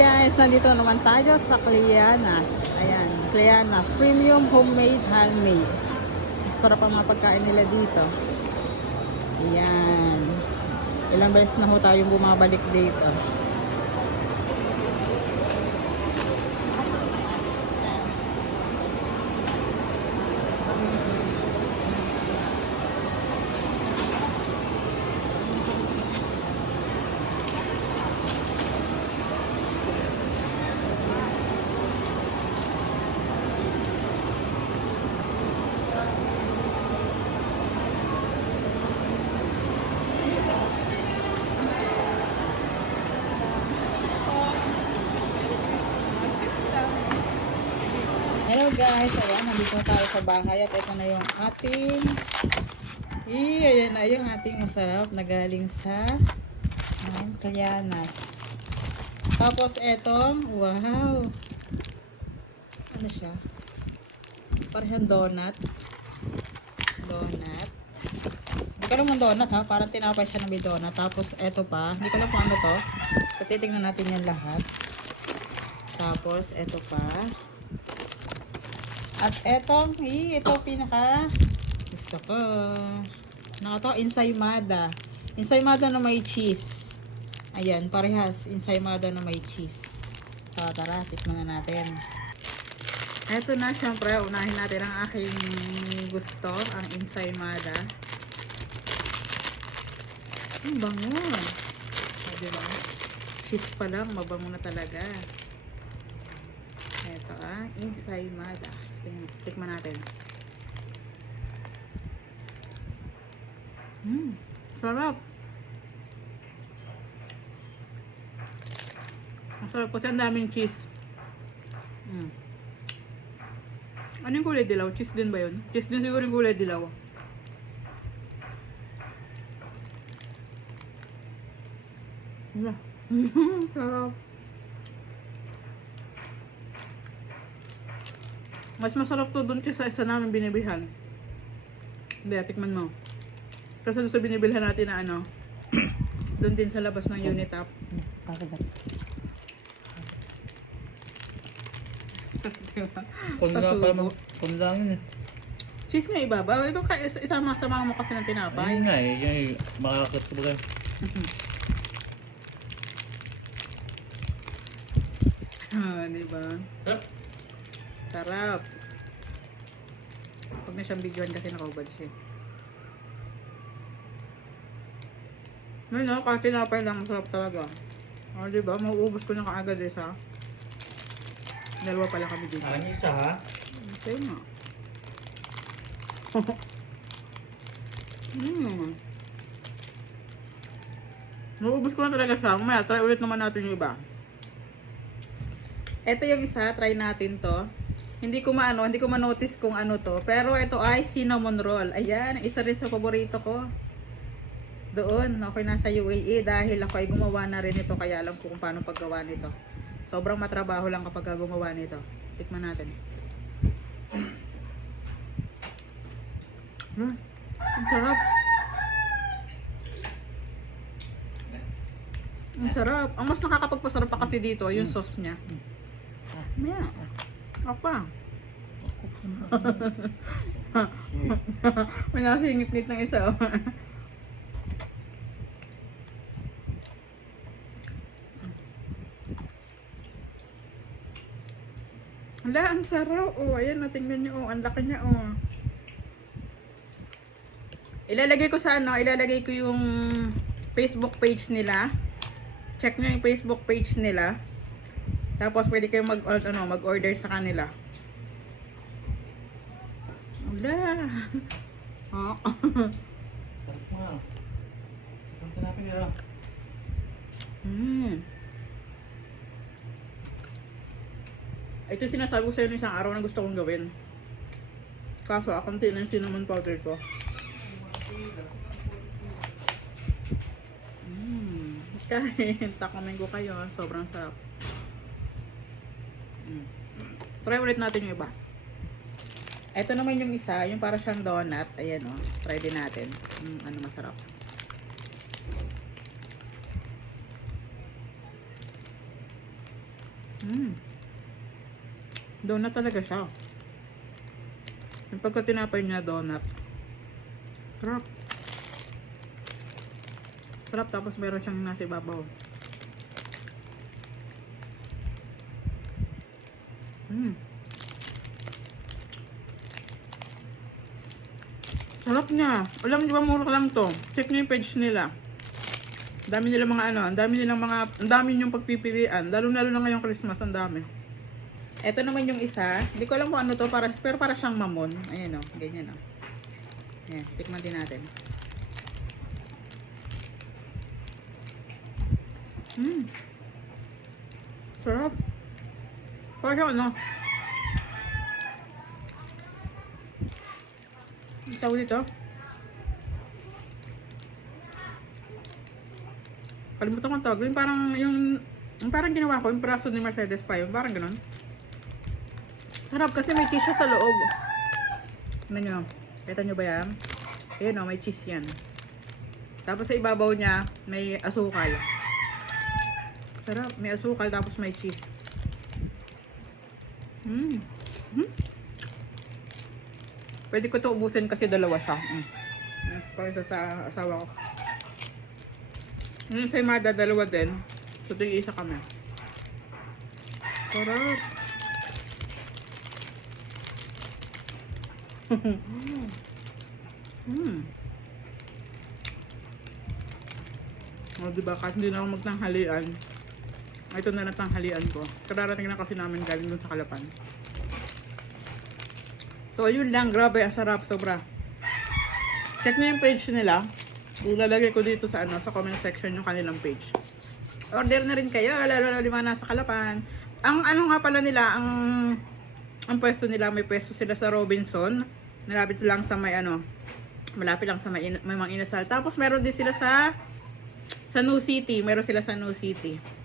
guys, nandito naman tayo sa Cleanas. Ayan, Cleanas Premium Homemade Handmade. Sarap ang mga pagkain nila dito. Ayan. Ilang beses na ho tayong bumabalik dito. Guys, ayan, nandito na tayo sa bahay at ito na yung ating Eh, ayan na yung ating masarap na galing sa ayan, Kayanas. Tapos etong, wow. Ano siya? Parang donut. Donut. Hindi ko naman donut ha, parang tinapay siya na may donut. Tapos eto pa, hindi ko alam kung ano to. So titingnan natin yan lahat. Tapos eto pa. At etong, eh, ito pinaka gusto ko. Naka to, ensaymada. Ensaymada na may cheese. Ayan, parehas. Ensaymada na may cheese. So, tara, tikman na natin. Eto na, syempre, unahin natin ang aking gusto, ang ensaymada. Ang bango. O, diba? Cheese pa lang, mabango na talaga. Ito ang ensaymada. Tingnan, tikman natin. Mmm, sarap. Ang sarap kasi ang daming cheese. Mm. Ano yung kulay dilaw? Cheese din ba yun? Cheese din siguro yung kulay dilaw. Sarap. Mas masarap to doon kaysa isa namin binibilhan. Hindi, tikman mo. Kasi doon sa binibilhan natin na ano, doon din sa labas ng unit up. diba? Kung nga Pasubo. pa mo, kung lang yun eh. Cheese nga ibabaw. Ito ka, is- isama-sama mo kasi ng tinapay. Ayun nga eh, yun eh, makakit ko ba Ah, diba? Sarap. Sarap. Huwag na siyang bigyan kasi nakaubad siya. Ngayon, no, kahit tinapay lang, masarap talaga. O, oh, diba? Mauubos ko na kaagad eh, sa... Dalawa pala kami dito. Yung isa ha? Okay nga. mm. Nauubos ko na talaga siya. Mamaya, try ulit naman natin yung iba. Ito yung isa, try natin to. Hindi ko maano, hindi ko ma-notice kung ano to. Pero ito ay cinnamon roll. Ayan, isa rin sa paborito ko. Doon, ako nasa UAE dahil ako ay gumawa na rin ito kaya alam ko kung paano paggawa nito. Sobrang matrabaho lang kapag gumawa nito. Tikman natin. Hmm, ang sarap. Ang sarap. Ang mas nakakapagpasarap pa kasi dito, yung sauce niya. Yeah. Apa. May nasingit-ngit ng isa. oh. Hala, ang sarap. Oh, ayan, natingnan niyo. Oh, ang laki niya. Oh. Ilalagay ko sa ano, ilalagay ko yung Facebook page nila. Check nyo yung Facebook page nila. Tapos pwede kayong mag ano, mag-order sa kanila. Wala. Oh. Sarap nga. Ang tinapin nila. mm. Ito sinasabi ko sa'yo ng isang araw na gusto kong gawin. Kaso, akunti na yung cinnamon powder ko. Mm. Kain, takomin ko kayo. Sobrang sarap. Try ulit natin yung iba. Ito naman yung isa, yung para siyang donut. Ayan o, oh. try din natin. Mm, ano masarap. Mm. Donut talaga siya. Yung pagka tinapay niya, donut. Sarap. Sarap tapos meron siyang nasa ibabaw. Mm. Sarap niya. Alam niyo ba mura lang to? Check niyo yung page nila. Ang dami nila mga ano, ang dami nilang mga, ang dami yung pagpipilian. Lalo lalo na ngayong Christmas, ang dami. Ito naman yung isa. Hindi ko alam kung ano to, para, pero para siyang mamon. Ayan o, ganyan o. Ayan, tikman din natin. Mmm. Sarap. Siyang ano. Ang tawag dito? Kalimutan ko ang tawag. Yung parang yung, yung parang ginawa ko, yung braso ni Mercedes pa yun. Parang ganun. Sarap kasi may cheese sa loob. Ano nyo? Kita nyo ba yan? Ayan o, may cheese yan. Tapos sa ibabaw niya, may asukal. Sarap. May asukal tapos may cheese. Mm. Mm. Pwede ko to ubusin kasi dalawa siya. Mm. Mm, Para isa sa asawa ko. Yung sa Imada, dalawa din. So, ito isa kami. Sarap. mm. O, diba? Kahit hindi na ako magtanghalian, ito na natanghalian ko. Kararating na kasi namin galing dun sa Kalapan. So, yun lang. Grabe, ang sarap. Sobra. Check nyo yung page nila. Ilalagay ko dito sa ano sa comment section yung kanilang page. Order na rin kayo, lalo yung mga nasa Kalapan. Ang ano nga pala nila, ang ang pwesto nila, may pwesto sila sa Robinson. Malapit lang sa may ano, malapit lang sa may, may mga inasal. Tapos meron din sila sa sa New City, meron sila sa New City.